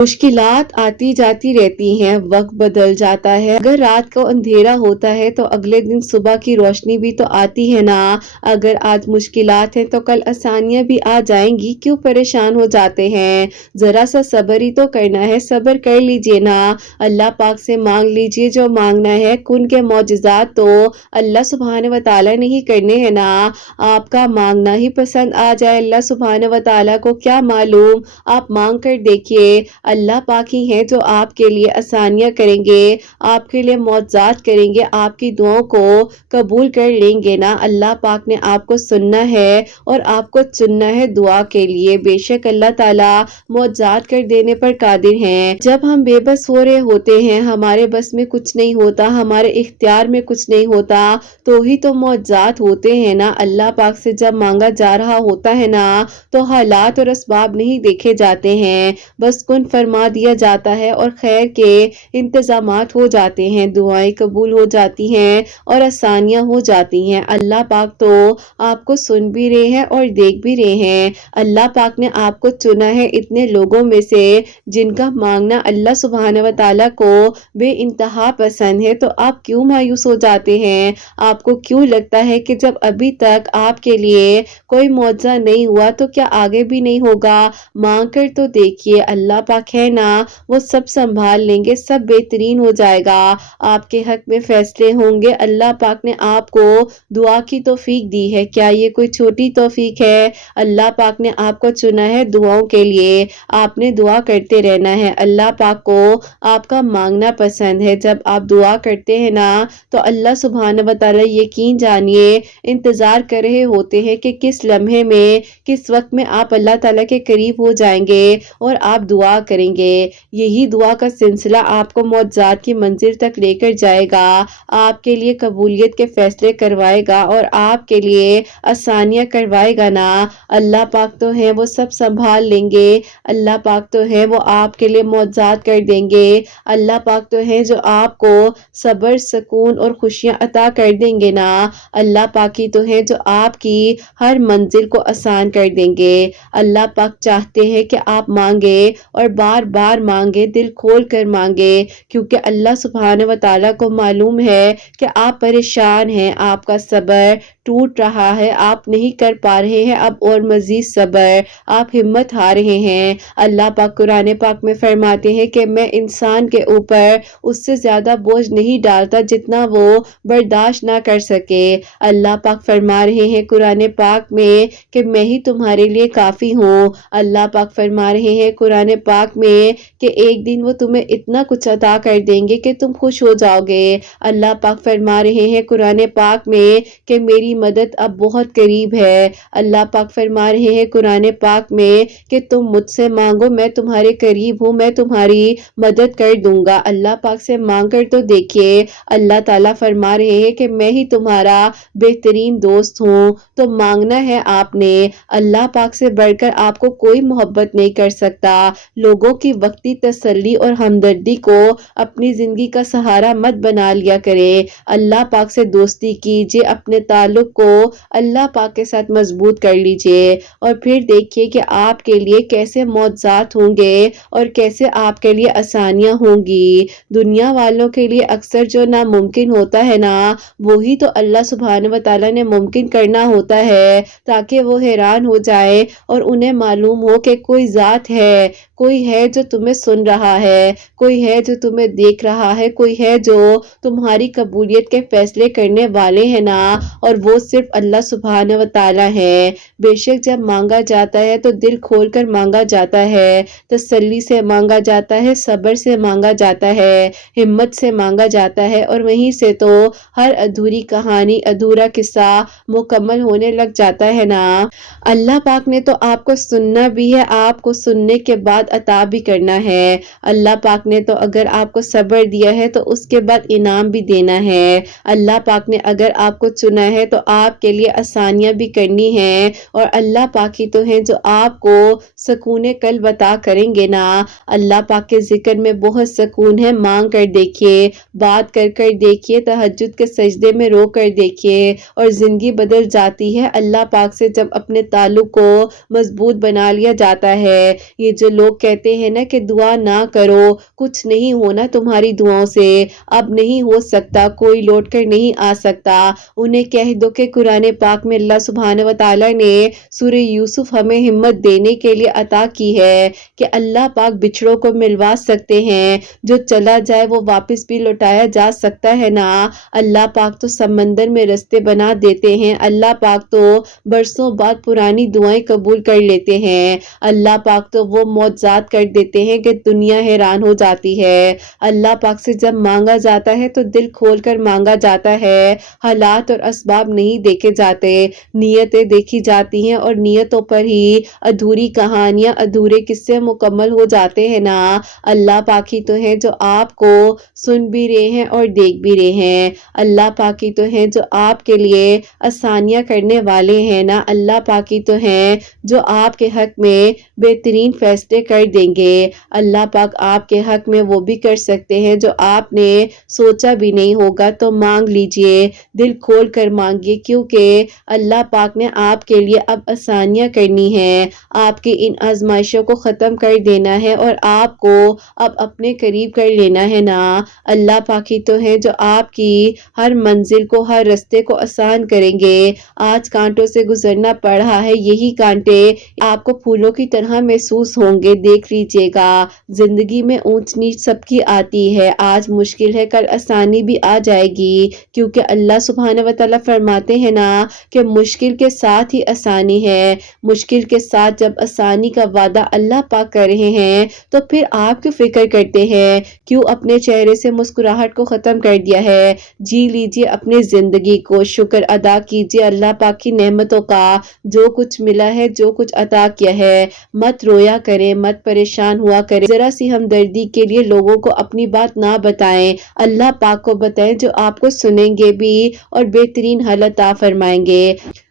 मुश्किलात आती जाती रहती हैं, वक्त बदल जाता है। अगर रात को अंधेरा होता है तो अगले दिन सुबह की रोशनी भी तो आती है ना। अगर आज मुश्किलात हैं तो कल आसानियां भी आ जाएंगी, क्यों परेशान हो जाते हैं। जरा सा सब्र ही तो करना है, सब्र कर लीजिए ना। अल्लाह पाक से मांग लीजिए जो मांगना है। कुन के मौजिज़ात तो अल्लाह सुब्हान व तआला ने ही करने हैं ना। आपका मांगना ही पसंद आ जाए अल्लाह सुब्हान व तआला को क्या मालूम। आप मांग कर देखिए, अल्लाह पाक ही हैं जो आपके लिए आसानियां करेंगे, आपके लिए मौज़ात करेंगे, आपकी दुआओं को कबूल कर लेंगे ना। अल्लाह पाक ने आपको सुनना है और आपको चुनना है दुआ के लिए। बेशक अल्लाह ताला मौज़ात कर देने पर कादिर हैं। जब हम बेबस हो रहे होते हैं, हमारे बस में कुछ नहीं होता, हमारे इख्तियार में कुछ नहीं होता, तो ही तो मौज़ात होते हैं ना। अल्लाह पाक से जब मांगा जा रहा होता है ना, तो हालात और असबाब नहीं देखे जाते हैं, बस कुन फरमा दिया जाता है और खैर के इंतजामात हो जाते हैं, दुआएं कबूल हो जाती हैं और आसानियां हो जाती हैं। अल्लाह पाक तो आपको सुन भी रहे हैं और देख भी रहे हैं। अल्लाह पाक ने आपको चुना है इतने लोगों में से जिनका मांगना अल्लाह सुब्हान व तआला को बेइंतहा पसंद है। तो आप क्यों मायूस हो जाते हैं? आपको क्यों लगता है कि जब अभी तक आपके लिए कोई मौजज़ा नहीं हुआ तो क्या आगे भी नहीं होगा? मांग कर तो देखिए, अल्लाह पाक है ना, वो सब संभाल लेंगे, सब बेहतरीन हो जाएगा, आपके हक में फैसले होंगे। अल्लाह पाक ने आपको दुआ की तौफीक दी है, क्या ये कोई छोटी तौफीक है? अल्लाह पाक ने आपको चुना है दुआओं के लिए, आपने दुआ करते रहना है। अल्लाह पाक को आपका मांगना पसंद है। जब आप दुआ करते हैं ना, तो अल्लाह सुब्हान व तआला यकीन जानिए इंतजार कर रहे होते हैं कि किस लम्हे में, किस वक्त में आप अल्लाह ताला के करीब हो जाएंगे और आप दुआ करेंगे। यही दुआ का सिलसिला आपको मौज़ात की मंजिल तक लेकर जाएगा, आपके लिए कबूलियत के फैसले करवाएगा और आपके लिए आसानियां करवाएगा ना। अल्लाह पाक तो है वो सब संभाल लेंगे, अल्लाह पाक तो है वो आपके लिए मौज़ात कर देंगे, अल्लाह पाक तो है जो आपको सब्र, सुकून और खुशियां अता कर देंगे ना। अल्लाह पाक ही तो है जो आपकी हर मंजिल को आसान कर देंगे। अल्लाह पाक चाहते हैं कि आप मांगे और बार बार मांगे, दिल खोल कर मांगे, क्योंकि अल्लाह सुब्हान व तआला को मालूम है कि आप परेशान हैं, आपका सब्र टूट रहा है, आप नहीं कर पा रहे हैं अब और मजीद सब्र, आप हिम्मत हार रहे हैं। अल्लाह पाक कुरान पाक में फरमाते हैं कि मैं इंसान के ऊपर उससे ज्यादा बोझ नहीं डालता जितना वो बर्दाश्त ना कर सके। अल्लाह पाक फरमा रहे हैं कुरान पाक में कि मैं ही तुम्हारे लिए काफी हूँ। अल्लाह पाक फरमा रहे हैं कुरान पाक में कि एक दिन वो तुम्हें इतना कुछ अता कर देंगे कि तुम खुश हो जाओगे। अल्लाह पाक फरमा रहे हैं कुरान पाक में कि मेरी मदद अब बहुत करीब है। अल्लाह पाक फरमा रहे हैं कुरान पाक में कि तुम मुझसे मांगो, मैं तुम्हारे करीब हूँ, मैं तुम्हारी मदद कर दूंगा। अल्लाह पाक से मांग कर तो देखिए, अल्लाह ताला फरमा रहे हैं कि मैं ही तुम्हारा बेहतरीन दोस्त हूँ। तो मांगना है आपने, अल्लाह पाक से बढ़कर आपको कोई मोहब्बत नहीं कर सकता। लोगों की वक्ती तसल्ली और हमदर्दी को अपनी जिंदगी का सहारा मत बना लिया करे। अल्लाह पाक से दोस्ती कीजिए, अपने ताल्लुक को अल्लाह पाक के साथ मजबूत कर लीजिए और फिर देखिए कि आपके लिए कैसे मौज़ात होंगे और कैसे आपके लिए आसानियां होंगी। दुनिया वालों के लिए अक्सर जो नामुमकिन होता है ना, वही तो अल्लाह सुब्हान व तआला ने मुमकिन करना होता है, ताकि वो हैरान हो जाए और उन्हें मालूम हो कि कोई ज़ात है, कोई है जो तुम्हें सुन रहा है, कोई है जो तुम्हें देख रहा है, कोई है जो तुम्हारी कबूलियत के फैसले करने वाले हैं ना, और वो सिर्फ अल्लाह सुब्हान व तआला है। बेशक जब मांगा जाता है तो दिल खोल कर मांगा जाता है, तसल्ली से मांगा जाता है, सब्र से मांगा जाता है, हिम्मत से मांगा जाता है, और वहीं से तो हर अधूरी कहानी, अधूरा किस्सा मुकम्मल होने लग जाता है ना। अल्लाह पाक ने तो आपको सुनना भी है, आपको सुनने के बाद अता भी करना है। अल्लाह पाक ने तो अगर आपको सब्र दिया है तो उसके बाद इनाम भी देना है। अल्लाह पाक ने अगर आपको चुना है तो आपके लिए आसानियां भी करनी है, और अल्लाह पाक ही तो है जो आपको सुकून कल्ब अता करेंगे ना। अल्लाह पाक के जिक्र में बहुत सुकून है, मांग कर देखिए, बात कर कर देखिए, तहज्जुद के सजदे में रो कर देखिए और जिंदगी बदल जाती है। अल्लाह पाक से जब अपने ताल्लुक को मजबूत बना लिया जाता है। ये जो लोग कहते हैं ना कि दुआ ना करो, कुछ नहीं होना तुम्हारी दुआओं से, अब नहीं हो सकता, कोई लौट कर नहीं आ सकता, उन्हें कह दो कि कुरान पाक में अल्लाह सुब्हानहू व तआला ने सूरह यूसुफ हमें हिम्मत देने के लिए अता की है कि अल्लाह पाक बिछड़ों को मिलवा सकते हैं, जो चला जाए वो वापस भी लौटाया जा सकता है ना। अल्लाह पाक तो समंदर में रास्ते बना देते हैं, अल्लाह पाक तो बरसों बाद पुरानी दुआएं कबूल कर लेते हैं, अल्लाह पाक तो वो मौजज़ात कर देते हैं कि दुनिया हैरान हो जाती है। अल्लाह पाक से जब मांगा जाता है तो दिल खोल कर मांगा जाता है, हालात और असबाब नहीं देखे जाते, नीयतें देखी जाती हैं और नीयतों पर ही अधूरी कहानियां, अधूरे किस्से मुकम्मल हो जाते हैं ना। अल्लाह पाक ही तो है जो आपको सुन भी रहे हैं और देख भी रहे हैं, अल्लाह पाक ही तो है जो आपके लिए आसानियां करने वाले हैं ना। अल्लाह पाक ही तो है जो आपके हक में बेहतरीन फैसले कर देंगे। अल्लाह पाक आपके हक में वो भी कर सकते हैं जो आपने सोचा भी नहीं होगा, तो मांग लीजिए, दिल खोल कर मांगिए, क्योंकि अल्लाह पाक ने आपके लिए अब आसानियां करनी है, आपकी इन आजमाइशों को ख़त्म कर देना है और आपको अब अपने करीब कर लेना है ना। अल्लाह पाक ही तो है जो आपकी हर मंजिल को, हर रास्ते को आसान करेंगे। आज कांटों से गुजरना पड़ रहा है, यही कांटे आपको फूलों की तरह महसूस होंगे। देख लीजिएगा, जिंदगी में ऊंच नीच सबकी आती है, आज मुश्किल है कल आसानी भी आ जाएगी, क्योंकि अल्लाह सुब्हानहू व तआला फरमाते हैं ना कि मुश्किल के साथ ही आसानी है। मुश्किल के साथ जब आसानी का वादा अल्लाह पाक कर रहे हैं तो फिर आप क्यों फिक्र करते हैं, क्यों अपने चेहरे से मुस्कुराहट को खत्म कर दिया है। जी लीजिए अपनी जिंदगी को, शुक्र अदा कीजिए अल्लाह पाक की नेमतों का, जो कुछ मिला है, जो कुछ अता किया है। मत रोया करें, मत परेशान हुआ करें, जरा सी हमदर्दी के लिए लोगों को अपनी बात ना बताएं, अल्लाह पाक को बताएं जो आपको सुनेंगे भी और बेहतरीन हल अता फरमाएंगे।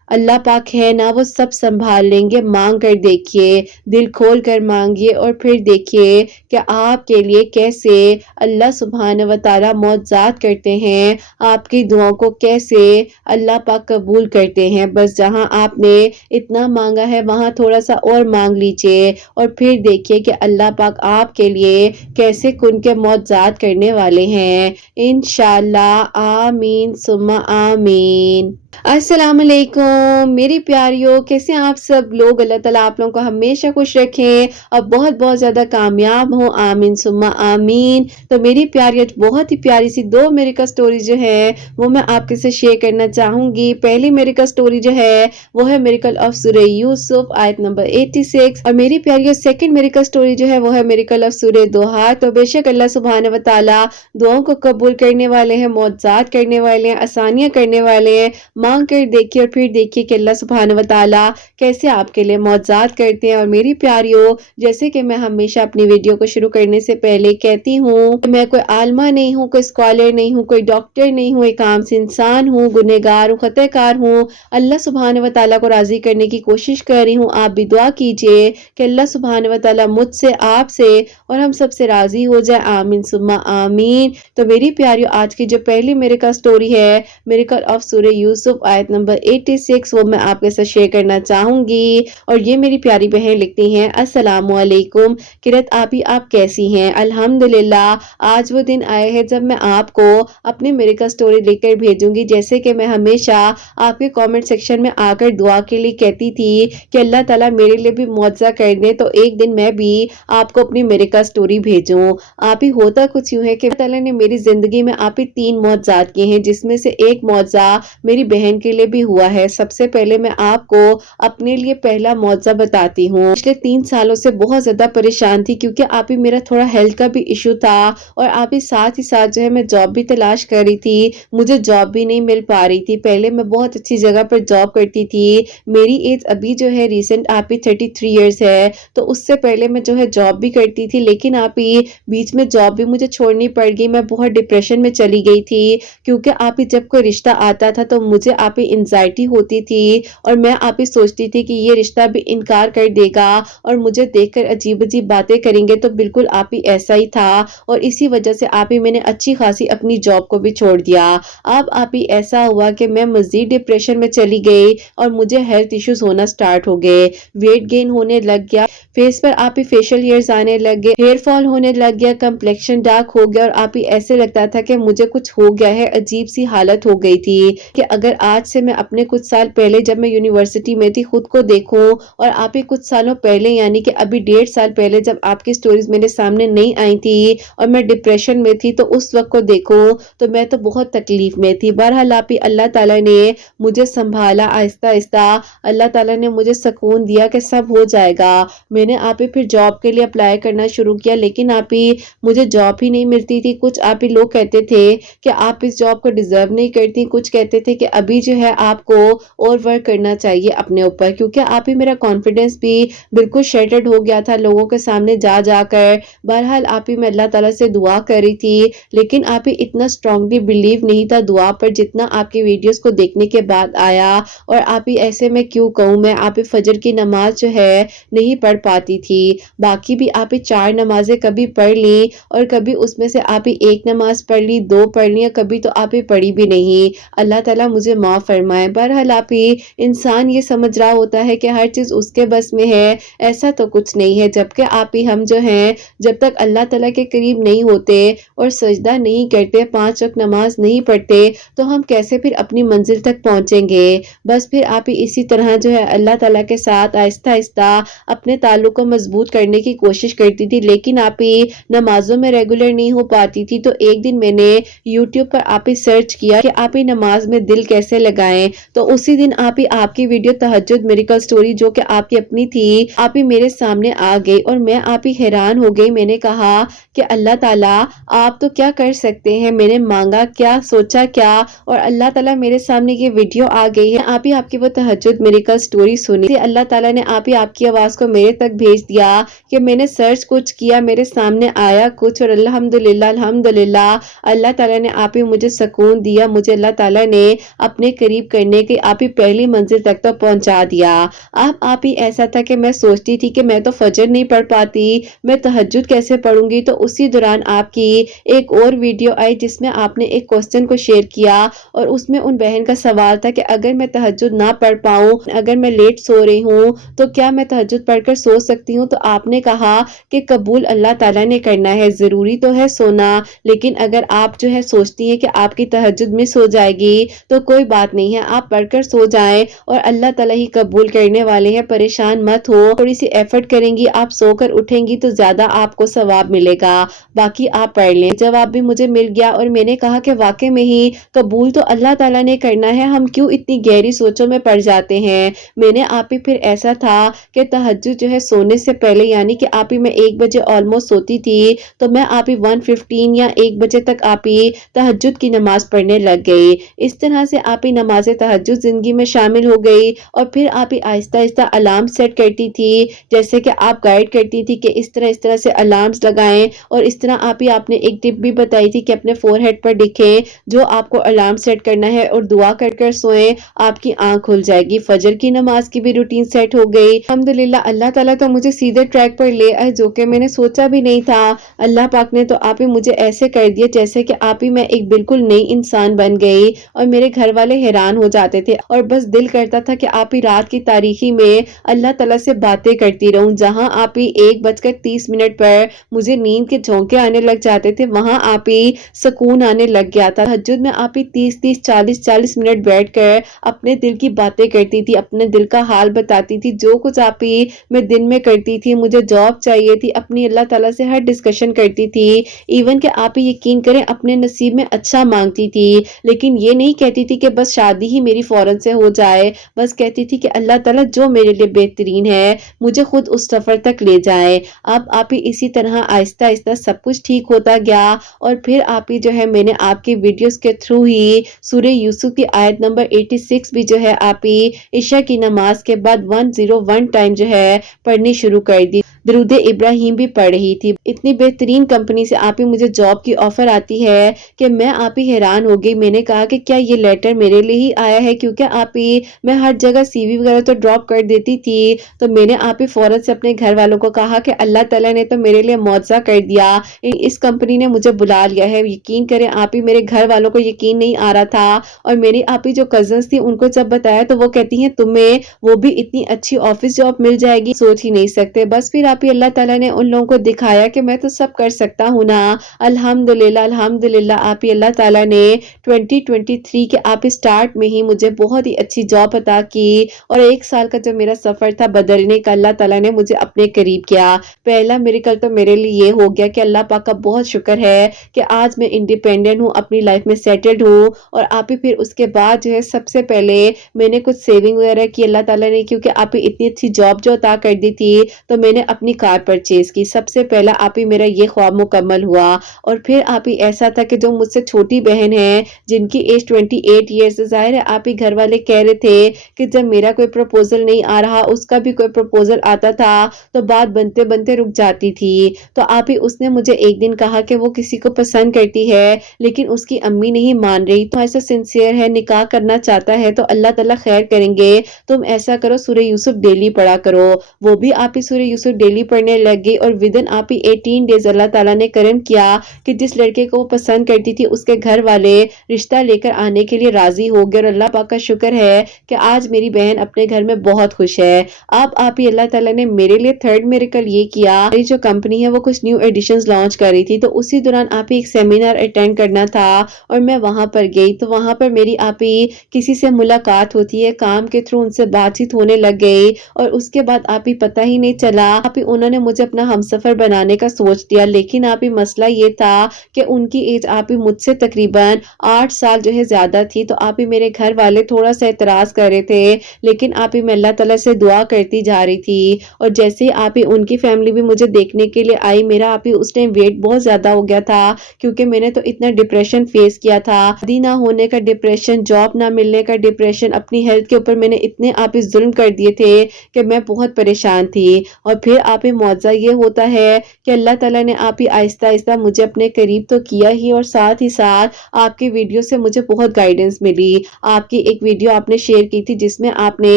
अल्लाह पाक है ना, वो सब संभाल लेंगे। मांग कर देखिए, दिल खोल कर मांगिए और फिर देखिए कि आपके लिए कैसे अल्लाह सुब्हानहू व तआला मौजज़ात करते हैं, आपकी दुआओं को कैसे अल्लाह पाक कबूल करते हैं। बस जहां आपने इतना मांगा है वहां थोड़ा सा और मांग लीजिए और फिर देखिए कि अल्लाह पाक आपके लिए कैसे कुन के मौजज़ात करने वाले हैं। इंशाअल्लाह, आमीन सुम्मा आमीन। अस्सलाम वालेकुम मेरी प्यारियों, कैसे आप सब लोग। अल्लाह ताला आप लोगों को हमेशा खुश रखें और बहुत बहुत ज़्यादा कामयाब हो, आमीन सुम्मा आमीन। तो मेरी प्यारी आज बहुत ही प्यारी सी दो मेरिका स्टोरी जो है वो मैं आपके साथ शेयर करना चाहूँगी। पहली मेरिका स्टोरी जो है वो है मिरेकल ऑफ सूरह यूसुफ आयत नंबर 86, और मेरी प्यारियों सेकंड मेरिका स्टोरी जो है वो है मिरेकल ऑफ सूरह दोहा। तो बेशक अल्लाह सुब्हानहू व तआला दुआओं को कबूल करने वाले हैं, मौजज़ात करने वाले हैं, आसानियाँ करने वाले हैं। मांग कर देखिए और फिर देखिए कि अल्लाह सुब्हानहू व तआला कैसे आपके लिए मौजज़ात करते हैं। और मेरी प्यारियों, जैसे कि मैं हमेशा अपनी वीडियो को शुरू करने से पहले कहती हूँ, मैं कोई आलमा नहीं हूँ, कोई स्कॉलर नहीं हूँ, कोई डॉक्टर नहीं हूँ, एक आम से इंसान हूँ, गुनहगार हूँ, खताकार हूँ। अल्लाह सुब्हानहू व तआला को राजी करने की कोशिश कर रही हूँ। आप भी दुआ कीजिए कि अल्लाह सुब्हानहू व तआला मुझसे, आपसे और हम सबसे राजी हो जाए, आमीन सुम्मा आमीन। तो मेरी प्यारियों, आज की जो पहली मेरिका स्टोरी है मिरेकल ऑफ सूरह यूसुफ आयत नंबर 86, वो मैं आपके साथ शेयर करना चाहूंगी। और ये मेरी प्यारी बहन लिखती हैं, अस्सलामु अलैकुम किरत आपी, आप कैसी हैं। अल्हम्दुलिल्लाह, आज वो दिन आए हैं जब मैं आपको अपनी मेरिका स्टोरी लेकर भेजूंगी। जैसे कि मैं हमेशा आपके कमेंट सेक्शन में आकर दुआ के लिए कहती थी कि अल्लाह ताला मेरे लिए भी मौजज़ा कर दे, तो एक दिन मैं भी आपको अपनी मेरिका स्टोरी भेजूं। आप ही होता कुछ यूं है कि अल्लाह ताला ने मेरी जिंदगी में आप ही 3 मौजज़ात किए हैं, जिसमें से एक मौजज़ा मेरी बहन के लिए भी हुआ है। सबसे पहले मैं आपको अपने लिए पहला मौजज़ा बताती हूँ। पिछले 3 सालों से बहुत ज्यादा परेशान थी, क्योंकि आप ही मेरा थोड़ा हेल्थ का भी इशू था और आप ही साथ जो है मैं जॉब भी तलाश कर रही थी, मुझे जॉब भी नहीं मिल पा रही थी। पहले मैं बहुत अच्छी जगह पर जॉब करती थी, मेरी एज अभी जो है रिसेंट आप ही 33 ईयर्स है, तो उससे पहले मैं जो है जॉब भी करती थी, लेकिन आप ही बीच में जॉब भी मुझे छोड़नी पड़ गई। मैं बहुत डिप्रेशन में चली गई थी, क्योंकि आप ही जब कोई रिश्ता आता था तो मुझे मुझे आप ही एंजाइटी होती थी और मैं आप ही सोचती थी कि ये रिश्ता भी इनकार कर देगा और मुझे देखकर अजीब अजीब बातें करेंगे, तो बिल्कुल आप ही ऐसा ही था और इसी वजह से आप ही मैंने अच्छी खासी अपनी जॉब को भी छोड़ दिया। अब आप ही ऐसा हुआ कि मैं मजीद डिप्रेशन में चली गई और मुझे हेल्थ इश्यूज होना स्टार्ट हो गए, वेट गेन होने लग गया, फेस पर आप ही फेशियल हेयर्स आने लग गए, हेयर फॉल होने लग गया, कंप्लेक्शन डार्क हो गया और आप ही ऐसे लगता था कि मुझे कुछ हो गया है, अजीब सी हालत हो गई थी कि अगर आज से मैं अपने कुछ साल पहले जब मैं यूनिवर्सिटी में थी खुद को देखूं और आप ही कुछ सालों पहले यानी कि अभी 1.5 साल पहले जब आपकी स्टोरीज मेरे सामने नहीं आई थी और मैं डिप्रेशन में थी तो उस वक्त को देखूं तो मैं तो बहुत तकलीफ में थी। बहरहाल आप ही अल्लाह ताला ने मुझे संभाला आहिस्ता आहिस्ता, अल्लाह ताला ने मुझे सुकून दिया कि सब हो जाएगा। मैंने आप ही फिर जॉब के लिए अप्लाई करना शुरू किया, लेकिन आप ही मुझे जॉब ही नहीं मिलती थी। कुछ आप ही लोग कहते थे कि आप इस जॉब को डिजर्व नहीं करती, कुछ कहते थे कि अभी जो है आपको और वर्क करना चाहिए अपने ऊपर, क्योंकि आप ही मेरा कॉन्फिडेंस भी बिल्कुल शेटर्ड हो गया था लोगों के सामने जा जाकर। बहरहाल आप ही मैं अल्लाह ताला से दुआ कर रही थी, लेकिन आप ही इतना स्ट्रांगली बिलीव नहीं था दुआ पर जितना आपकी वीडियोस को देखने के बाद आया। और आप ही ऐसे में क्यों कहूँ, मैं आप ही फजर की नमाज जो है नहीं पढ़ पाती थी, बाकी भी आप ही 4 नमाजें कभी पढ़ ली और कभी उसमें से आप ही 1 नमाज पढ़ ली, 2 पढ़ ली, कभी तो आप ही पढ़ी भी नहीं। अल्लाह ताला मुझे माफ फरमाए। बहरहाल आप ही इंसान ये समझ रहा होता है कि हर चीज उसके बस में है, ऐसा तो कुछ नहीं है। जबकि आप ही हम जो हैं जब तक अल्लाह ताला के करीब नहीं होते और सजदा नहीं करते, 5 वक्त नमाज नहीं पढ़ते, तो हम कैसे फिर अपनी मंजिल तक पहुंचेंगे। बस फिर आप ही इसी तरह जो है अल्लाह ताला के साथ आहिस्ता आहिस्ता अपने ताल्लुक को मजबूत करने की कोशिश करती थी, लेकिन आप ही नमाजों में रेगुलर नहीं हो पाती थी। तो एक दिन मैंने यूट्यूब पर आप ही सर्च किया कि आप ही नमाज में दिल कैसे लगाएं, तो उसी दिन आप ही आपकी वीडियो तहज्जुद मिरेकल स्टोरी जो कि आपकी अपनी थी आप ही मेरे सामने आ गई और मैं आप ही हैरान हो गई। मैंने कहा कि अल्लाह ताला आप तो क्या कर सकते हैं, मैंने मांगा क्या, सोचा क्या और अल्लाह ताला मेरे सामने ये वीडियो आ गई है। आप ही आपकी वो तहज्जुद मिरेकल स्टोरी सुनी, अल्लाह ताला ने आप ही आपकी आवाज को मेरे तक भेज दिया कि मैंने सर्च कुछ किया, मेरे सामने आया कुछ और अल्हम्दुलिल्लाह अल्हम्दुलिल्लाह अल्लाह ताला ने आप ही मुझे सुकून दिया, मुझे अल्लाह ताला ने अपने करीब करने की आप ही पहली मंजिल तक तो पहुंचा दिया। अब आप ही ऐसा था कि मैं सोचती थी कि मैं तो फजर नहीं पढ़ पाती, मैं तहज्जुद कैसे पढ़ूंगी। तो उसी दौरान आपकी एक और वीडियो आई जिसमें आपने एक क्वेश्चन को शेयर किया और उसमें उन बहन का सवाल था कि अगर मैं तहज्जुद ना पढ़ पाऊं, अगर मैं लेट सो रही हूं तो क्या मैं तहज्जुद पढ़कर सो सकती हूं। तो आपने कहा कि कबूल अल्लाह ताला ने करना है, जरूरी तो है सोना, लेकिन अगर आप जो है सोचती हैं कि आपकी तहज्जुद मिस हो जाएगी तो कोई बात नहीं है, आप पढ़कर सो जाएं और अल्लाह ताला ही कबूल करने वाले हैं, परेशान मत हो। थोड़ी सी एफर्ट करेंगी, आप सोकर उठेंगी तो ज्यादा आपको सवाब मिलेगा, बाकी आप पढ़ लें। जवाब भी मुझे मिल गया और मैंने कहा कि वाकई में ही कबूल तो अल्लाह ताला ने करना है, हम क्यों इतनी गहरी सोचों में पड़ जाते हैं। मैंने आप ही फिर ऐसा था कि तहज्जुद जो है सोने से पहले यानी कि आप ही मैं 1 बजे ऑलमोस्ट सोती थी, तो मैं आप ही 1:15 या 1 बजे तक आप ही तहज्जुद की नमाज पढ़ने लग गई। इस तरह से आप ही नमाज तहज्जुद जिंदगी में शामिल हो गई और फिर आप ही आहिस्ता आहिस्ता अलार्म सेट करती थी, जैसे कि आप गाइड करती थी कि इस तरह से अलार्म्स लगाएं और इस तरह आप ही आपने एक टिप भी बताई थी कि अपने फोरहेड पर लिखें जो आपको अलार्म सेट करना है और दुआ कर कर सोएं, आपकी आंख खुल जाएगी। फजर की नमाज की भी रूटीन सेट हो गई। अल्हम्दुलिल्लाह अल्लाह ताला तो मुझे सीधे ट्रैक पर ले आए, जो कि मैंने सोचा भी नहीं था। अल्लाह पाक ने तो आप ही मुझे ऐसे कर दिया जैसे कि आप ही मैं एक बिल्कुल नई इंसान बन गई और मेरे घर वाले हैरान हो जाते थे और बस दिल करता था कि आप ही रात की तारीखी में अल्लाह ताला से बातें करती रहूं। जहां आप ही 1:30 पर मुझे नींद के झोंके आने लग जाते थे, वहां आप ही सुकून आने लग गया था। तहज्जुद में आप ही 30-30 40-40 मिनट बैठकर अपने दिल की बातें करती थी, अपने दिल का हाल बताती थी, जो कुछ आप ही मैं दिन में करती थी, मुझे जॉब चाहिए थी, अपनी अल्लाह ताला से हर डिस्कशन करती थी। इवन कि आप ही यकीन करें अपने नसीब में अच्छा मांगती थी, लेकिन ये नहीं कहती थी कि बस शादी ही मेरी फौरन से हो जाए, बस कहती थी कि अल्लाह ताला जो मेरे लिए बेहतरीन है मुझे खुद उस सफर तक ले जाए। अब आप ही इसी तरह आहिस्ता आहिस्ता सब कुछ ठीक होता गया और फिर आप ही जो है मैंने आपकी वीडियोस के थ्रू ही सूरह यूसुफ की आयत नंबर 86 भी जो है आप ही इशा की नमाज के बाद 101 टाइम जो है पढ़नी शुरू कर दी। दरूद इब्राहिम भी पढ़ रही थी। इतनी बेहतरीन कंपनी से आप ही मुझे जॉब की ऑफर आती है कि मैं आप ही हैरान हो गई। मैंने कहा कि क्या ये लेटर मेरे लिए ही आया है, क्योंकि आप ही मैं हर जगह सीवी वगैरह तो ड्रॉप कर देती थी। तो मैंने आप ही फौरन से अपने घर वालों को कहा कि अल्लाह ताला ने तो मेरे लिए मुआवजा कर दिया, इस कंपनी ने मुझे बुला लिया है। यकीन करें आप ही मेरे घर वालों को यकीन नहीं आ रहा था, और मेरी आप ही जो कजन्स थी उनको जब बताया तो वो कहती हैं तुम्हें वो भी इतनी अच्छी ऑफिस जॉब मिल जाएगी, सोच ही नहीं सकते। बस फिर आप ही अल्लाह ताला ने उन लोगों को दिखाया कि मैं तो सब कर सकता हूँ ना। अल्हम्दुलिल्लाह अल्हम्दुलिल्लाह आप ही अल्लाह ताला ने 2023 के आप ही स्टार्ट में ही मुझे बहुत ही अच्छी जॉब अता की, और 1 साल का जो मेरा सफर था बदलने का, अल्लाह ताला ने मुझे अपने करीब किया। पहला मिरेकल तो मेरे लिए ये हो गया कि अल्लाह पाक का बहुत शुक्र है कि आज मैं इंडिपेंडेंट हूँ, अपनी लाइफ में सेटल्ड हूँ। और आप ही फिर उसके बाद जो है सबसे पहले मैंने कुछ सेविंग वगैरह की अल्लाह ताला ने, क्योंकि आप ही इतनी अच्छी जॉब जो अता कर दी थी, तो मैंने अपनी कार परचेज की। सबसे पहला आप ही मेरा ये ख्वाब मुकम्मल हुआ। और फिर आप ही ऐसा था कि जो मुझसे छोटी बहन है जिनकी एज 28 ईयर्स, जाहिर है आप ही घर वाले कह रहे थे कि जब मेरा कोई प्रपोजल नहीं आ रहा उसका भी कोई प्रपोजल आता था तो बात बनते बनते रुक जाती थी। तो आप ही उसने मुझे एक दिन कहा कि वो किसी को पसंद करती है लेकिन उसकी अम्मी नहीं मान रही, तो ऐसा सिंसियर है, निकाह करना चाहता है तो अल्लाह ताला खैर करेंगे। तुम ऐसा करो सूरह यूसुफ डेली पढ़ा करो। वो भी आप ही सूरह यूसुफ डेली पढ़ने लग गई, और विदिन आप ही 18 डेज अल्लाह ताला ने करम किया कि जिस लड़के को वो पसंद करती थी उसके घर वाले रिश्ता लेकर आने के लिए राजी हो गए। और अल्लाह पाक का शुक्र है कि आज मेरी बहन अपने घर में बहुत खुश है। अब आप ही अल्लाह ताला ने मेरे लिए थर्ड मिरेकल ये किया, मेरी जो कंपनी है वो कुछ न्यू एडिशंस लॉन्च कर रही थी, तो उसी दौरान आप ही एक सेमिनार अटेंड करना था और मैं वहां पर गई। तो वहां पर मेरी आप ही किसी से मुलाकात होती है, काम के थ्रू उनसे बातचीत होने लग गई, और उसके बाद आप ही पता ही नहीं चला आप ही उन्होंने मुझे अपना हमसफर बनाने का सोच दिया। लेकिन आप ही मसला ये था कि उनकी एज आप ही मुझसे तकरीबन 8 साल जो है ज्यादा थी। तो आप ही मेरे घर वाले थोड़ा सा एतराज कर रहे थे, लेकिन आप ही मैं अल्लाह ताला से दुआ करती जा रही थी। और जैसे ही आप ही उनकी फैमिली भी मुझे देखने के लिए आई, मेरा आप ही उस टाइम वेट बहुत ज्यादा हो गया था, क्योंकि मैंने तो इतना डिप्रेशन फेस किया था, शादी ना होने का डिप्रेशन, जॉब ना मिलने का डिप्रेशन, अपनी हेल्थ के ऊपर मैंने इतने आप ही जुल्म कर दिए थे कि मैं बहुत परेशान थी। और फिर आप ही मौजा ये होता है कि अल्लाह ताला ने आप ही आहिस्ता आहिस्ता मुझे अपने करीब तो किया ही, और साथ ही साथ आपकी वीडियो से मुझे बहुत गाइडेंस मिली। आपकी एक वीडियो आपने शेयर की थी जिसमें आपने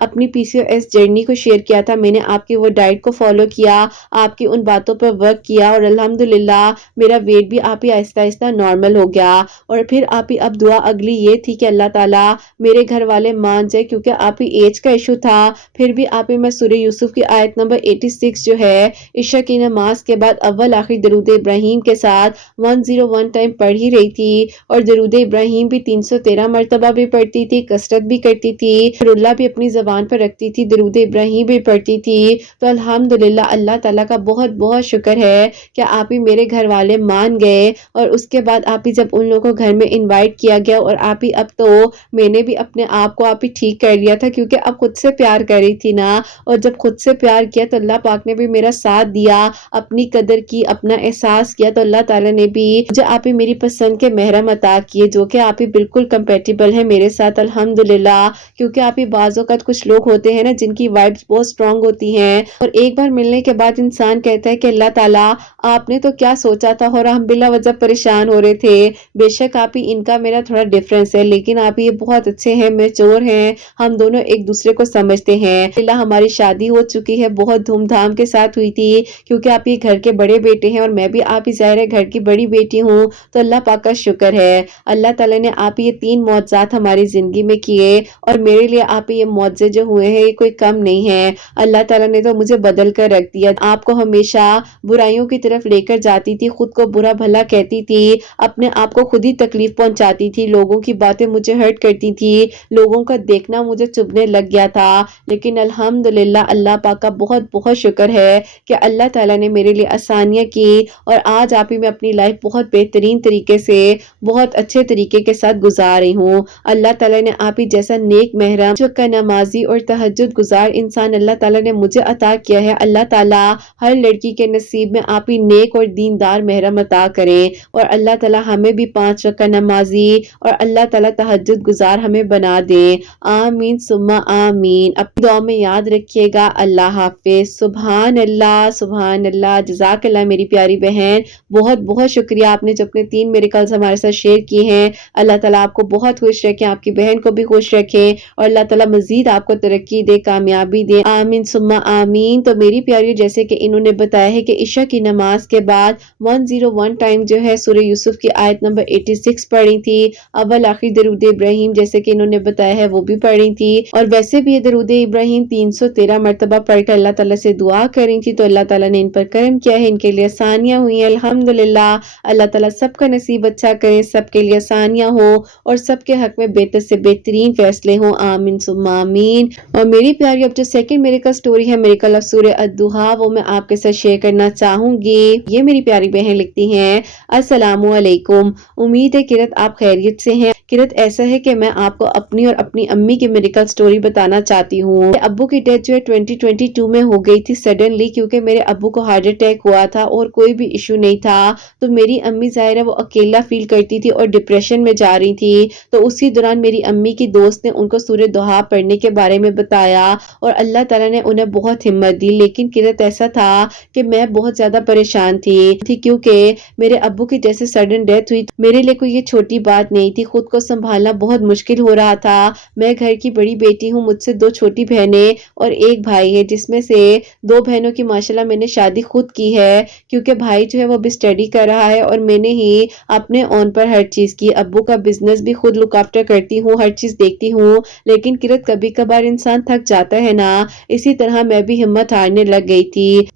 अपनी पीसीओएस जर्नी को शेयर किया था, मैंने आपकी वो डाइट को फॉलो किया, आपकी उन बातों पर वर्क किया, और अल्हम्दुलिल्लाह मेरा वेट भी आप ही आहिस्ता आहिस्ता नॉर्मल हो गया। और फिर आप ही अब दुआ अगली ये थी कि अल्लाह ताला मेरे घर वाले मान जाए, क्योंकि आप ही एज का इशू था। फिर भी आप ही मैं सूरह यूसुफ की आयत नंबर 86 जो है इशा की नमाज के बाद अव्वल आखिर दरूद इब्राहिम के साथ 101 टाइम पढ़ ही रही थी। और दरूद इब्राहिम भी 313 मरतबा भी पढ़ती थी, कसरत भी करती थी, रुल्ला भी अपनी जबान पर रखती थी, दरूद इब्राहिम भी पढ़ती थी। तो अल्हम्दुलिल्लाह अल्लाह ताला का बहुत बहुत शुक्र है कि आप ही मेरे घर वाले मान गए। और उसके बाद आप ही जब उन लोगों को घर में इनवाइट किया गया, और आप ही अब तो मैंने भी अपने आप को आप ही ठीक कर लिया था, क्योंकि अब खुद से प्यार कर रही थी ना। और जब खुद से प्यार किया तो अल्लाह पाक ने भी मेरा साथ दिया, अपनी कदर की, अपना एहसास किया, तो अल्लाह ताला ने भी मुझे आप ही मेरी पसंद के महरम अता किए, जो कि आप ही बिल्कुल कंपेटेबल है मेरे साथ अल्हम्दुलिल्लाह। क्योंकि आप ही बाज़ औक़ात कुछ लोग होते हैं ना जिनकी वाइब्स बहुत स्ट्रांग होती हैं, और एक बार मिलने के बाद इंसान कहता है कि अल्लाह ताला आपने तो क्या सोचा था, और हम बिला वजह परेशान हो रहे थे। बेशक आप ही इनका मेरा थोड़ा डिफरेंस है, लेकिन आप ही ये बहुत अच्छे हैं, मैच्योर हैं, हम दोनों एक दूसरे को समझते हैं। अल्लाह हमारी शादी हो चुकी है, बहुत धूमधाम के साथ हुई थी, क्योंकि आप ही घर के बड़े बेटे हैं और मैं भी आप ही ज़ाहिर है घर की बड़ी बेटी हूँ। तो अल्लाह पाक का शुक्र है, अल्लाह ताला ने आप ये 3 मौजज़ात हमारी ज़िंदगी में किए, और मेरे लिए आप ये मौजज़े जो हुए हैं ये कोई कम नहीं है। अल्लाह ताला ने तो मुझे बदल कर रख दिया। आपको हमेशा बुराइयों की तरफ लेकर जाती थी, खुद को बुरा भला कहती थी, अपने आप को खुद ही तकलीफ पहुंचाती थी, लोगों की बातें मुझे हर्ट करती थी, लोगों का देखना मुझे चुभने लग गया था। लेकिन अल्हम्दुलिल्लाह अल्लाह पाक का बहुत बहुत शुक्र है कि अल्लाह ताला ने मेरे लिए आसानियाँ की, और आज आप ही मैं अपनी लाइफ बहुत बेहतरीन तरीके से, बहुत अच्छे तरीके के साथ गुजार रही हूँ। अल्लाह ताला ने आप ही जैसा नेक महरम, जो का नमाजी और तहज्जुद गुजार इंसान अल्लाह ताला ने मुझे अता किया है। अल्लाह ताला हर लड़की के नसीब में आप ही नेक और दीनदार महरम अता करें, और अल्लाह ताला हमें भी 5 वक्त का नमाजी और अल्लाह ताला तहज्जुद गुजार हमें बना दे। आमीन सुम्मा आमीन। अपनी दुआ में याद रखिएगा। अल्लाह हाफिज। सुबह सुभान अल्लाह, जज़ाकल्लाह मेरी प्यारी बहन। बहुत बहुत शुक्रिया, आपने जो अपने 3 मिरेकल्स हमारे साथ शेयर किए हैं। अल्लाह ताला आपको बहुत खुश रखे, आपकी बहन को भी खुश रखे और अल्लाह ताला मजीद आपको तरक्की दे, कामयाबी दे, आमीन सुम्मा आमीन। तो मेरी प्यारी, जैसे कि इन्होंने बताया है कि इशा की नमाज के बाद 101 टाइम जो है सूरह यूसुफ की आयत नंबर 86 पढ़ी थी। अव्वल आखिर दरूद इब्राहिम जैसे कि इन्होंने बताया है वो भी पढ़ी थी, और वैसे भी ये दरूद इब्राहिम 313 मरतबा पढ़कर अल्लाह ताला से दुआ करी थी। तो अल्लाह ताला ने इन पर करम किया है, इनके लिए आसानियां हुई हैं अल्हम्दुलिल्लाह। अल्लाह ताला सबका नसीब अच्छा करे, सबके लिए आसानियां हो और सबके हक में बेहतर से बेहतरीन फैसले हों, आमीन सुम्मा आमीन। और मेरी प्यारी, अब जो सेकंड मिरेकल स्टोरी है, मिरेकल ऑफ सूरह अद-दुहा, वो मैं आपके साथ शेयर करना चाहूंगी। ये मेरी प्यारी बहन लिखती हैं, अस्सलामु अलैकुम, उम्मीद है किरत आप खैरियत से हैं। किरत ऐसा है कि मैं आपको अपनी और अपनी अम्मी की मिरेकल स्टोरी बताना चाहती हूँ। अब्बू की डेथ जो है 2022 में हो गई थी सडनली, क्योंकि मेरे अब्बू को हार्ट अटैक हुआ था और कोई भी इशू नहीं था। तो मेरी अम्मी ज़ाहिर है वो अकेला फील करती थी और डिप्रेशन में जा रही थी। तो उसी दौरान मेरी अम्मी की दोस्त ने उनको सूरह दुहा पढ़ने के बारे में बताया और अल्लाह ताला ने उन्हें बहुत हिम्मत दी। लेकिन किरत ऐसा था कि मैं बहुत ज्यादा परेशान थी क्योंकि मेरे अब्बू की जैसे सडन डेथ हुई। मेरे लिए कोई ये छोटी बात नहीं थी, खुद को संभालना बहुत मुश्किल हो रहा था। मैं घर की बड़ी बेटी हूँ, मुझसे 2 छोटी बहनें और एक भाई है, जिसमें से 2 बहनों की माशाल्लाह मैंने शादी खुद की है, क्योंकि भाई जो है वो भी स्टडी कर रहा है और मैंने ही अपने ऑन पर हर चीज की। अब्बू का बिजनेस भी खुद लुक आफ्टर करती हूँ, हर चीज देखती हूँ। लेकिन किरत कभी कभार इंसान थक जाता है ना, इसी तरह मैं भी हिम्मत हारने लग गई थी।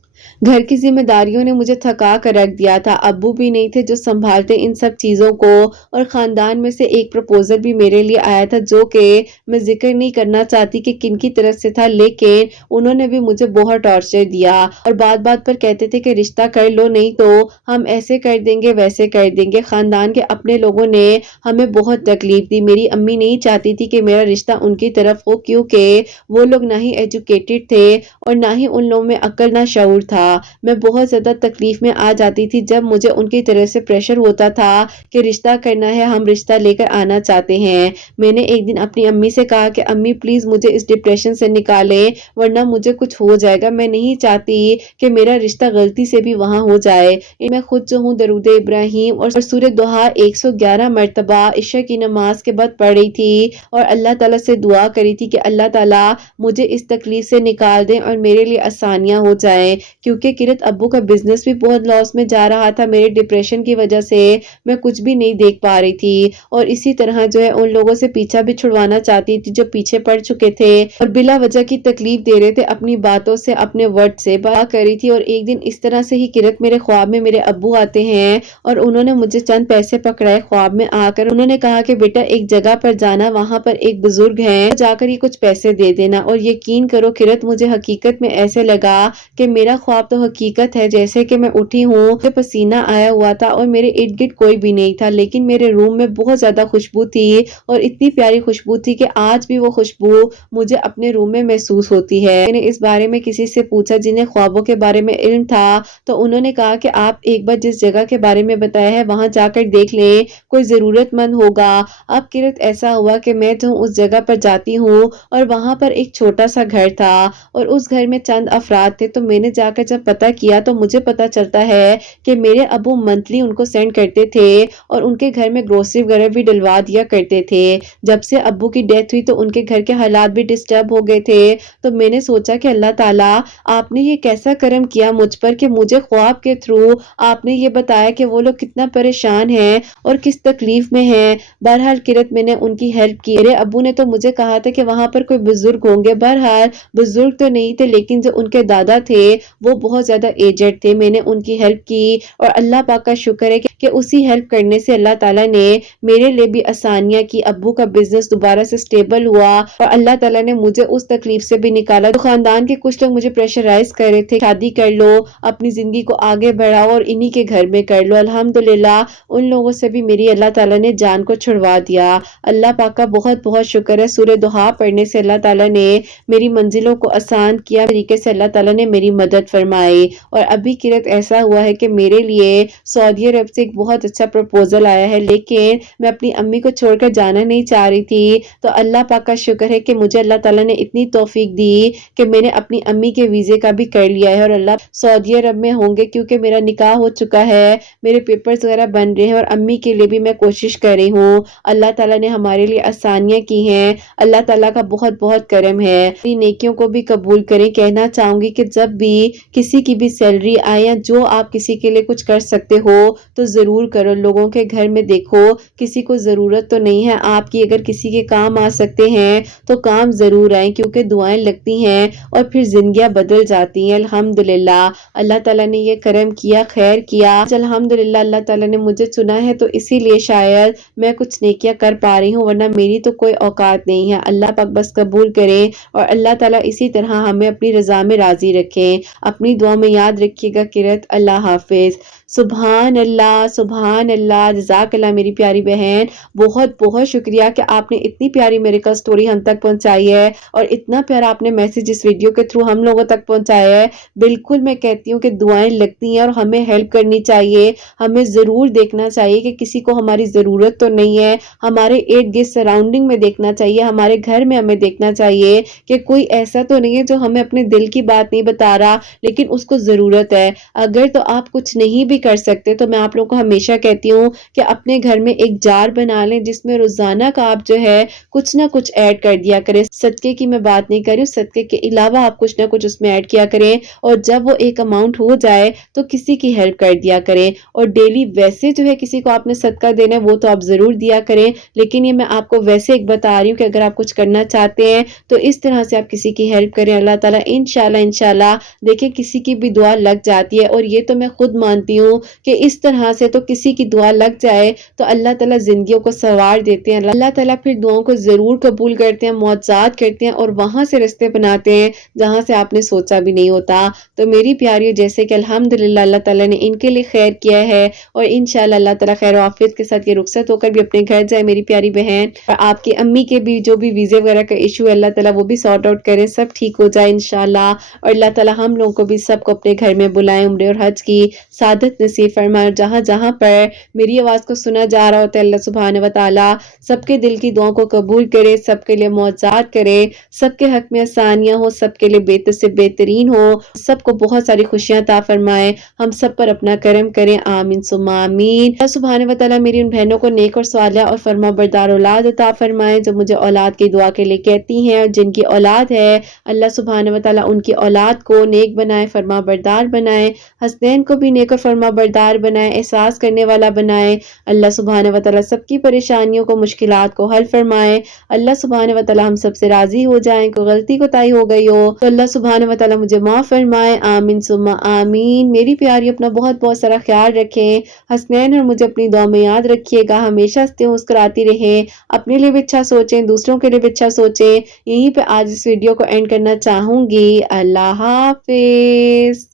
घर की जिम्मेदारियों ने मुझे थका कर रख दिया था, अब्बू भी नहीं थे जो संभालते इन सब चीज़ों को। और ख़ानदान में से एक प्रपोज़ल भी मेरे लिए आया था, जो कि मैं जिक्र नहीं करना चाहती कि किन की तरफ से था, लेकिन उन्होंने भी मुझे बहुत टॉर्चर दिया और बात बात पर कहते थे कि रिश्ता कर लो, नहीं तो हम ऐसे कर देंगे वैसे कर देंगे। ख़ानदान के अपने लोगों ने हमें बहुत तकलीफ दी। मेरी अम्मी नहीं चाहती थी कि मेरा रिश्ता उनकी तरफ हो, क्योंकि वो लोग ना ही एजुकेटेड थे और ना ही उन लोगों में अक्ल ना शऊर था। मैं बहुत ज़्यादा तकलीफ में आ जाती थी जब मुझे उनकी तरफ से प्रेशर होता था कि रिश्ता करना है, हम रिश्ता लेकर आना चाहते हैं। मैंने एक दिन अपनी अम्मी से कहा कि अम्मी प्लीज़ मुझे इस डिप्रेशन से निकालें, वरना मुझे कुछ हो जाएगा। मैं नहीं चाहती कि मेरा रिश्ता गलती से भी वहाँ हो जाए। मैं खुद जो हूँ दरूद इब्राहिम और सूरह दुहा 111 मरतबा इशा की नमाज के बाद पढ़ रही थी और अल्लाह ताला से दुआ करी थी कि अल्लाह ताला मुझे इस तकलीफ से निकाल दें और मेरे लिए आसानियाँ हो जाएं, क्योंकि किरत अब्बू का बिजनेस भी बहुत लॉस में जा रहा था। मेरे डिप्रेशन की वजह से मैं कुछ भी नहीं देख पा रही थी और इसी तरह जो है उन लोगों से पीछा भी छुड़वाना चाहती थी जो पीछे पड़ चुके थे और बिला वजह की तकलीफ दे रहे थे, अपनी बातों से अपने वर्ड से बात करी थी। और एक दिन इस तरह से ही किरत मेरे ख्वाब में मेरे अब्बू आते हैं और उन्होंने मुझे चंद पैसे पकड़ाए। ख्वाब में आकर उन्होंने कहा कि बेटा एक जगह पर जाना, वहां पर एक बुजुर्ग है, जाकर ये कुछ पैसे दे देना। और यकीन करो किरत, मुझे हकीकत में ऐसे लगा कि मेरा ख्वाब तो हकीकत है। जैसे कि मैं उठी हूँ, मुझे पसीना आया हुआ था और मेरे इर्द गिर्द कोई भी नहीं था, लेकिन मेरे रूम में बहुत ज्यादा खुशबू थी और इतनी प्यारी खुशबू थी कि आज भी वो खुशबू मुझे अपने रूम में महसूस होती है। मैंने इस बारे में किसी से पूछा जिन्हें ख्वाबों के बारे में इल्म था, तो उन्होंने कहा कि आप एक बार जिस जगह के बारे में बताया है वहां जाकर देख लें, कोई जरूरतमंद होगा। अब किरत ऐसा हुआ कि मैं जो उस जगह पर जाती हूँ और वहां पर एक छोटा सा घर था और उस घर में चंद अफराद थे। तो मैंने जाकर जब पता किया तो मुझे पता चलता है कि मेरे अबू मंथली उनको सेंड करते थे और उनके घर में ग्रोसरी वगैरह भी डलवा दिया करते थे। जब से अब्बू की डेथ हुई तो उनके घर के हालात भी डिस्टर्ब हो गए थे। तो मैंने सोचा कि अल्लाह ताला आपने ये कैसा करम किया मुझ पर कि मुझे ख्वाब के थ्रू आपने ये बताया कि वो लोग कितना परेशान हैं और किस तकलीफ में हैं। बहरहाल किरत मैंने उनकी हेल्प की। मेरे अब्बू ने तो मुझे कहा था कि वहां पर कोई बुजुर्ग होंगे। बहरहाल बुजुर्ग तो नहीं थे, लेकिन जो उनके दादा थे वो बहुत ज्यादा एजेड थे। मैंने उनकी हेल्प की और अल्लाह पाक का शुक्र है कि उसी हेल्प करने से अल्लाह ताला ने मेरे लिए भी आसानियां की। अब्बू का बिजनेस दोबारा से स्टेबल हुआ और अल्लाह ताला ने मुझे उस तकलीफ से भी निकाला। तो खानदान के कुछ लोग मुझे प्रेशराइज कर रहे थे, शादी कर लो, अपनी जिंदगी को आगे बढ़ाओ और इन्हीं के घर में कर लो। अल्हम्दुलिल्लाह उन लोगों से भी मेरी अल्लाह ताला ने जान को छुड़वा दिया। अल्लाह पाक का बहुत बहुत शुक्र है। सूरह दुहा पढ़ने से अल्लाह ताला ने मेरी मंजिलों को आसान किया, तरीके से अल्लाह ताला ने मेरी मदद फरमाई। फरमाए। और अभी किरत ऐसा हुआ है कि मेरे लिए सऊदी अरब से एक बहुत अच्छा प्रपोजल आया है, लेकिन मैं अपनी अम्मी को छोड़कर जाना नहीं चाह रही थी। तो अल्लाह पाक का शुक्र है कि मुझे अल्लाह ताला ने इतनी तौफीक दी कि मैंने अपनी अम्मी के वीज़े का भी कर लिया है और अल्लाह सऊदी अरब में होंगे क्योंकि मेरा निकाह हो चुका है, मेरे पेपर्स वगैरह बन रहे हैं और अम्मी के लिए भी मैं कोशिश कर रही हूँ। अल्लाह ताला ने हमारे लिए आसानियाँ की हैं। अल्लाह ताला का बहुत बहुत करम है। अपनी नेकियों को भी कबूल करें। कहना चाहूँगी कि जब भी किसी की भी सैलरी आए या जो आप किसी के लिए कुछ कर सकते हो तो ज़रूर करो। लोगों के घर में देखो किसी को ज़रूरत तो नहीं है आपकी, अगर किसी के काम आ सकते हैं तो काम ज़रूर आए क्योंकि दुआएं लगती हैं और फिर ज़िंदगियां बदल जाती हैं। अल्हम्दुलिल्लाह अल्लाह ताला ने ये करम किया, खैर किया। अल्हम्दुलिल्लाह अल्लाह ताला ने मुझे चुना है तो इसीलिए शायद मैं कुछ नेकियां कर पा रही हूँ, वरना मेरी तो कोई औकात नहीं है। अल्लाह पाक बस कबूल करे और अल्लाह ताला इसी तरह हमें अपनी रज़ा में राज़ी रखे। अपनी दुआ में याद रखिएगा किरत। अल्लाह हाफिज़। सुभान अल्लाह, सुभान अल्लाह, जज़ाकल्लाह मेरी प्यारी बहन। बहुत बहुत शुक्रिया कि आपने इतनी प्यारी मेरेकल स्टोरी हम तक पहुंचाई है और इतना प्यारा आपने मैसेज इस वीडियो के थ्रू हम लोगों तक पहुंचाया है। बिल्कुल मैं कहती हूँ कि दुआएं लगती हैं और हमें हेल्प करनी चाहिए। हमें ज़रूर देखना चाहिए कि किसी को हमारी ज़रूरत तो नहीं है। हमारे इर्द गिर्द सराउंडिंग में देखना चाहिए, हमारे घर में हमें देखना चाहिए कि कोई ऐसा तो नहीं है जो हमें अपने दिल की बात नहीं बता रहा लेकिन उसको ज़रूरत है। अगर तो आप कुछ नहीं भी कर सकते तो मैं आप लोगों को हमेशा कहती हूँ कि अपने घर में एक जार बना लें जिसमें रोजाना का आप जो है कुछ ना कुछ ऐड कर दिया करें। सदके की मैं बात नहीं कर रही हूँ, सदके के अलावा आप कुछ ना कुछ उसमें ऐड किया करें और जब वो एक अमाउंट हो जाए तो किसी की हेल्प कर दिया करें। और डेली वैसे जो है किसी को आपने सदका देना है वो तो आप जरूर दिया करें, लेकिन ये मैं आपको वैसे एक बता रही हूँ कि अगर आप कुछ करना चाहते हैं तो इस तरह से आप किसी की हेल्प करें। अल्लाह ताला इंशाल्लाह इंशाल्लाह देखिए किसी की भी दुआ लग जाती है और ये तो मैं खुद मानती हूँ कि इस तरह से तो किसी की दुआ लग जाए तो अल्लाह ताला जिंदगियों को संवार देते हैं। अल्लाह ताला फिर दुआओं को जरूर कबूल करते हैं, मुआवजात करते हैं और वहां से रिश्ते बनाते हैं जहां से आपने सोचा भी नहीं होता। तो मेरी प्यारियों जैसे कि अल्हम्दुलिल्लाह अल्लाह ताला ने इनके लिए खैर किया है और इंशाल्लाह अल्लाह ताला खैर आफियत के साथ ये रुखसत होकर भी अपने घर जाए मेरी प्यारी बहन। और आपकी अम्मी के भी जो भी वीजे वगैरह का इशू है अल्लाह ताला वो भी सॉर्ट आउट करें, सब ठीक हो जाए इंशाल्लाह। और अल्लाह ताला हम लोगों को भी सबको अपने घर में बुलाए, उम्र और हज की सादत नसीब फरमाए। जहां जहां पर मेरी आवाज को सुना जा रहा होता है अल्लाह सुब्हान व तआला सबके दिल की दुआओं को कबूल करे, सबके लिए मुआवजात करे, सबके हक में आसानियां हो, सबके लिए बेहतर से बेहतरीन हो, सबको बहुत सारी खुशियां अता फरमाए, हम सब पर अपना करम करें। आमीन सुम्मा आमीन। अल्लाह सुब्हान व तआला मेरी उन बहनों को नेक और स्वालिया और फरमा बरदार औलाद अता फरमाए जो मुझे औलाद की दुआ के लिए कहती हैं और जिनकी औलाद है अल्लाह सुब्हान व तआला उनकी औलाद को नेक बनाए, फरमा बरदार बनाए, हसनैन को भी नेक और फरमा बरदार बनाए, एहसास करने वाला बनाए। अल्लाह सुब्हान व तआला सबकी परेशानियों को, मुश्किलात को हल फरमाए। अल्लाह सुब्हान व तआला हम सबसे राजी हो जाएं। कोई गलती कोताही हो गई हो तो अल्लाह सुब्हान व तआला मुझे माफ फरमाए। आमीन सुम्मा आमीन। मेरी प्यारी अपना बहुत बहुत सारा ख्याल रखें। हसनैन और मुझे अपनी दुआ में याद रखिएगा। हमेशा हंसते मुस्कुराती रहें, अपने लिए भी अच्छा सोचें, दूसरों के लिए भी अच्छा सोचें। यहीं पे आज इस वीडियो को एंड करना चाहूंगी। अल्लाह हाफिज।